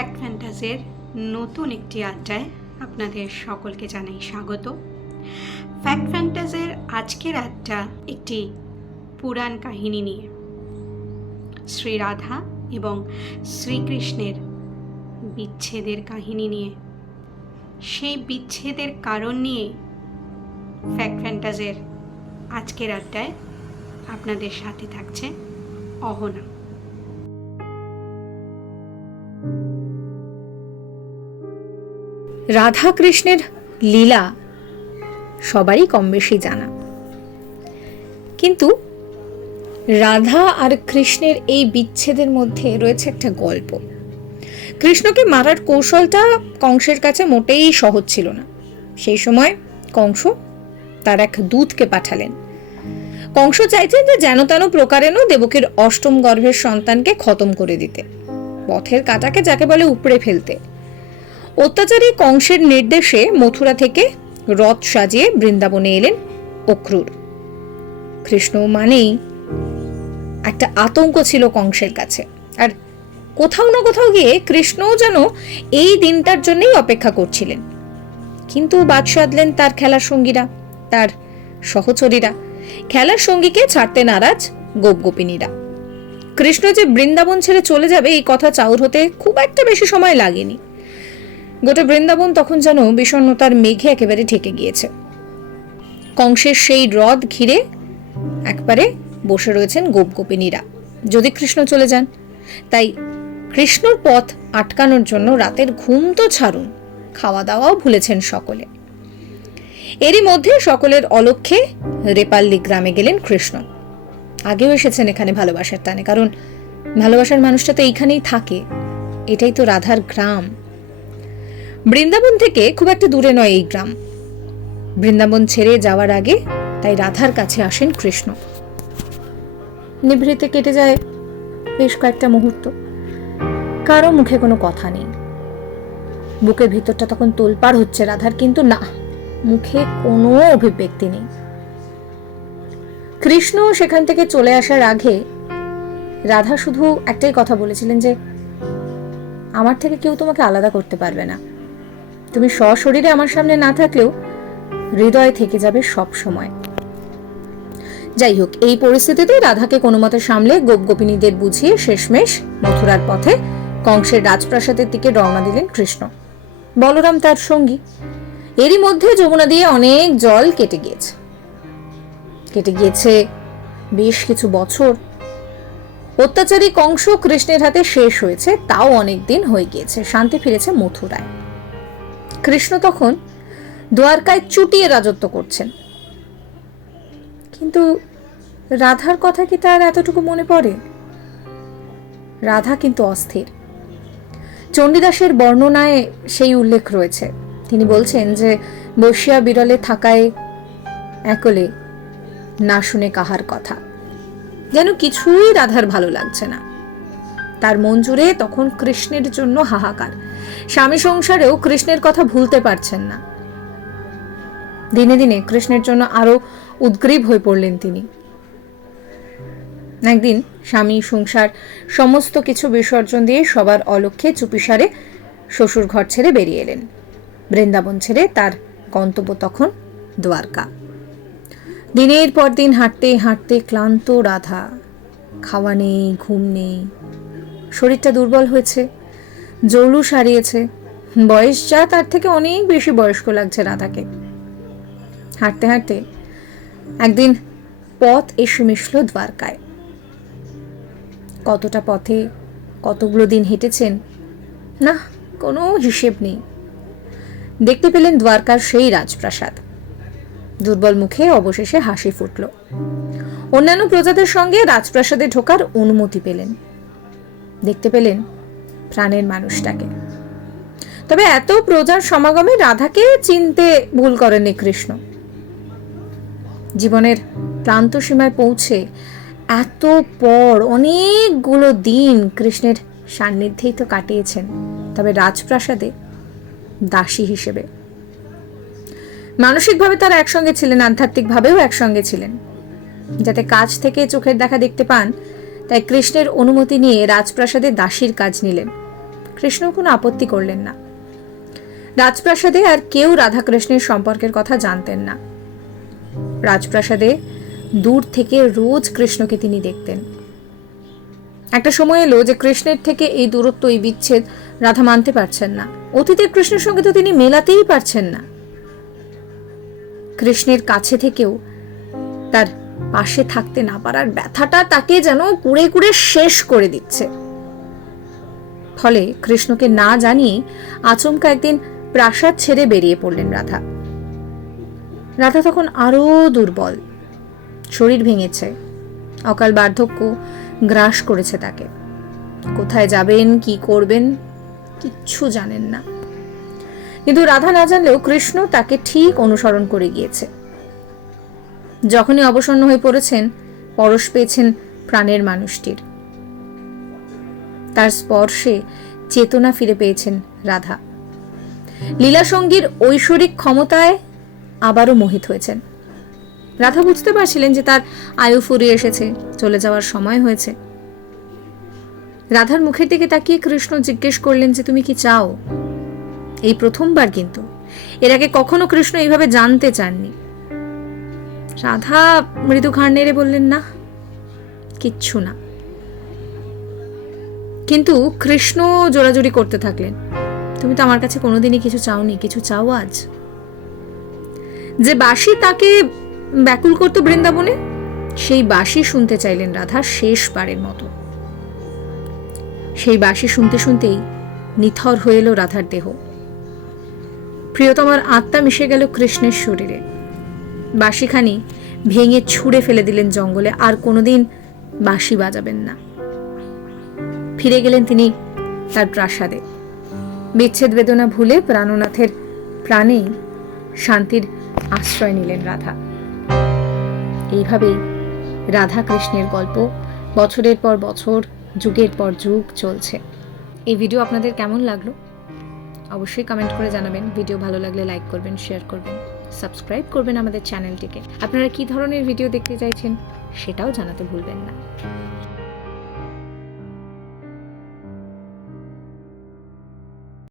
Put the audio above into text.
Fact ফ্যান্টাসির নতুন একটি আড্ডায় আপনাদের সকলকে জানাই স্বাগত। ফ্যাক্ট ফ্যান্টাসির আজকের আড্ডা একটি পুরাণ কাহিনী নিয়ে, শ্রী রাধা এবং শ্রীকৃষ্ণের বিচ্ছেদের কাহিনী নিয়ে। সেই বিচ্ছেদের কারণ নিয়ে ফ্যাক্ট ফ্যান্টাসির আজকের আড্ডায় আপনাদের সাথে থাকছে অহনা। রাধা কৃষ্ণের লীলা সবারই কম বেশি জানা, কিন্তু রাধা আর কৃষ্ণের এই বিচ্ছেদের মধ্যে রয়েছে একটা গল্প। কৃষ্ণকে মারার কৌশলটা কংসের কাছে মোটেই সহজ ছিল না। সেই সময় কংস তার এক দূতকে পাঠালেন। কংস চাইছেন যে যেন তেন প্রকারেণ দেবকীর অষ্টম গর্ভের সন্তানকে খতম করে দিতে, পথের কাঁটাকে যাকে বলে উপড়ে ফেলতে। অত্যাচারী কংসের নির্দেশে মথুরা থেকে রথ সাজিয়ে বৃন্দাবনে এলেন অক্রূর। কৃষ্ণ মানেই একটা আতঙ্ক ছিল কংসের কাছে, আর কোথাও না কোথাও গিয়ে কৃষ্ণও যেন এই দিনটার জন্যই অপেক্ষা করছিলেন। কিন্তু বাদ সাধলেন তার খেলার সঙ্গীরা, তার সহচরীরা। খেলার সঙ্গীকে ছাড়তে নারাজ গোপগোপিনীরা। কৃষ্ণ যে বৃন্দাবন ছেড়ে চলে যাবে এই কথা চাউর হতে খুব একটা বেশি সময় লাগেনি। গোটা বৃন্দাবন তখন যেন বিষণ্ণতার মেঘে একেবারে ঢেকে গিয়েছে। কংসের সেই রথ ঘিরে একবারে বসে রয়েছেন গোপগোপিনীরা, যদি কৃষ্ণ চলে যান। তাই কৃষ্ণর পথ আটকানোর জন্য রাতের ঘুম তো ছাড়ুন, খাওয়া দাওয়াও ভুলেছেন সকলে। এরই মধ্যে সকলের অলক্ষ্যে রেপাল্লি গ্রামে গেলেন কৃষ্ণ। আগেও এসেছেন এখানে ভালোবাসার টানে, কারণ ভালোবাসার মানুষটা তো এইখানেই থাকে, এটাই তো রাধার গ্রাম। বৃন্দাবন থেকে খুব একটা দূরে নয় এই গ্রাম। বৃন্দাবন ছেড়ে যাওয়ার আগে তাই রাধার কাছে আসেন কৃষ্ণ। নিভৃতে কেটে যায় বেশ কয়েকটা মুহূর্ত, কারো মুখে কোনো কথা নেই। বুকের ভিতরটা তখন তোলপাড় হচ্ছে রাধার, কিন্তু না, মুখে কোনো অভিব্যক্তি নেই। কৃষ্ণ সেখান থেকে চলে আসার আগে রাধা শুধু একটাই কথা বলেছিলেন যে আমার থেকে কেউ তোমাকে আলাদা করতে পারবে না। তুমি সশরীরে আমার সামনে না থাকলেও হৃদয়ে থেকে যাবে সব সময়। যাই হোক, এই পরিস্থিতিতে রাধাকে কোনো মতে সামলে গোপগোপিনীদের বুঝিয়ে শেষমেশ মথুরার পথে কংসের রাজপ্রাসাদের দিকে রওনা দিলেন কৃষ্ণ। বলরাম তার সঙ্গী। এরই মধ্যে যমুনা দিয়ে অনেক জল কেটে গিয়েছে বেশ কিছু বছর। অত্যাচারী কংস কৃষ্ণের হাতে শেষ হয়েছে, তাও অনেক দিন হয়ে গিয়েছে। শান্তি ফিরেছে মথুরায়। কৃষ্ণ তখন দ্বারকায় চুটিয়ে রাজত্ব করছেন। কিন্তু রাধার কথা কি তার এতটুকু মনে পড়ে? রাধা কিন্তু অস্থির। চণ্ডীদাসের বর্ণনায় সেই উল্লেখ রয়েছে। তিনি বলছেন যে বসিয়া বিরলে থাকায় একলে না শুনে কাহার কথা। যেন কিছুই রাধার ভালো লাগছে না। তার মন জুড়ে তখন কৃষ্ণের জন্য হাহাকার। স্বামী সংসারেও কৃষ্ণের কথা ভুলতে পারছেন না। দিনে দিনে কৃষ্ণের জন্য আরো উদ্গ্রীব হয়ে পড়লেন তিনি। একদিন স্বামী সংসার সমস্ত কিছু বিসর্জন দিয়ে সবার অলক্ষ্যে চুপিসারে শ্বশুর ঘর ছেড়ে বেরিয়ে এলেন। বৃন্দাবন ছেড়ে তার গন্তব্য তখন দ্বারকা। দিনের পর দিন হাঁটতে হাঁটতে ক্লান্ত রাধা। খাওয়া নেই, ঘুম নেই, শরীরটা দুর্বল হয়েছে, জৌলুস হারিয়েছে। বয়স যা, তার থেকে অনেক বেশি বয়স্ক লাগছে রাধাকে। হাঁটতে হাঁটতে একদিন পথ এসে মিশল দ্বারকায়। কতটা পথে কতগুলো দিন হেঁটেছেন না, কোনো হিসেব নেই। দেখতে পেলেন দ্বারকার সেই রাজপ্রাসাদ। দুর্বল মুখে অবশেষে হাসি ফুটল। অন্যান্য প্রজাদের সঙ্গে রাজপ্রাসাদে ঢোকার অনুমতি পেলেন। দেখতে পেলেন প্রাণের মানুষটাকে। তবে এত প্রজার সমাগমে রাধাকে চিনতে ভুল করেননি কৃষ্ণ। জীবনের প্রান্ত সীমায় পৌঁছে এত পর অনেকগুলো দিন কৃষ্ণের সান্নিধ্যেই তো কাটিয়েছেন, তবে রাজপ্রাসাদে দাসী হিসেবে। মানসিকভাবে তারা একসঙ্গে ছিলেন, আধ্যাত্মিকভাবেও একসঙ্গে ছিলেন। যাতে কাছ থেকে চোখের দেখা দেখতে পান, তাই কৃষ্ণের অনুমতি নিয়ে রাজপ্রাসাদে দাসীর কাজ নিলেন। কৃষ্ণ কোনো আপত্তি করলেন না। রাজপ্রাসাদে আর কেউ রাধাকৃষ্ণের সম্পর্কের কথা জানতেন না। রাজপ্রাসাদে দূর থেকে রোজ কৃষ্ণকে তিনি দেখতেন। একটা সময় এলো যে কৃষ্ণের থেকে এই দূরত্ব, এই বিচ্ছেদ রাধা মানতে পারছেন না। অতীতের কৃষ্ণের সঙ্গে তো তিনি মেলাতেই পারছেন না। কৃষ্ণের কাছে থেকেও তার পাশে থাকতে না পারার ব্যথাটা তাকে যেন কুড়ে কুড়ে শেষ করে দিচ্ছে। ফলে কৃষ্ণকে না জানিয়ে আচমকা একদিন প্রাসাদ ছেড়ে বেরিয়ে পড়লেন রাধা। রাধা তখন আরো দুর্বল, শরীর ভেঙেছে, অকাল বার্ধক্য গ্রাস করেছে তাকে। কোথায় যাবেন, কি করবেন, কিচ্ছু জানেন না। কিন্তু রাধা না জানলেও কৃষ্ণ তাকে ঠিক অনুসরণ করে গিয়েছে। যখনই অবসন্ন হয়ে পড়েছেন, পরশ পেয়েছেন প্রাণের মানুষটির। তার স্পর্শে চেতনা ফিরে পেয়েছেন রাধা। লীলাসঙ্গীর ঐশ্বরিক ক্ষমতায় আবারও মোহিত হয়েছেন। রাধা বুঝতে পারছিলেন যে তার আয়ু ফুরিয়ে এসেছে, চলে যাওয়ার সময় হয়েছে। রাধার মুখের দিকে তাকিয়ে কৃষ্ণ জিজ্ঞেস করলেন যে তুমি কি চাও? এই প্রথমবার, কিন্তু এর আগে কখনো কৃষ্ণ এইভাবে জানতে চাননি। রাধা মৃদু ঘাড় নেড়ে বললেন না, কিচ্ছু না। কিন্তু কৃষ্ণ জোরাজুরি করতে থাকলেন, তুমি তো আমার কাছে কোনোদিনই কিছু চাওনি, কিছু চাও আজ। যে বাঁশি তাকে ব্যাকুল করত বৃন্দাবনে, সেই বাঁশি শুনতে চাইলেন রাধা শেষবারের মতো। সেই বাঁশি শুনতে শুনতেই নিথর হয়ে এলো রাধার দেহ। প্রিয়তমার আত্মা মিশে গেল কৃষ্ণের শরীরে। বাঁশিখানি ভেঙে ছুঁড়ে ফেলে দিলেন জঙ্গলে, আর কোনোদিন বাঁশি বাজাবেন না। ফিরে গেলেন তিনি তার প্রাসাদে। বিচ্ছেদ বেদনা ভুলে প্রাণনাথের প্রাণে শান্তির আশ্রয় নিলেন রাধা। এইভাবেই রাধা কৃষ্ণের গল্প বছরের পর বছর, যুগের পর যুগ চলছে। এই ভিডিও আপনাদের কেমন লাগলো অবশ্যই কমেন্ট করে জানাবেন। ভিডিও ভালো লাগলে লাইক করবেন, শেয়ার করবেন, সাবস্ক্রাইব করবেন আমাদের চ্যানেলটিকে। আপনারা কি ধরনের ভিডিও দেখতে চাইছেন সেটাও জানাতে ভুলবেন না।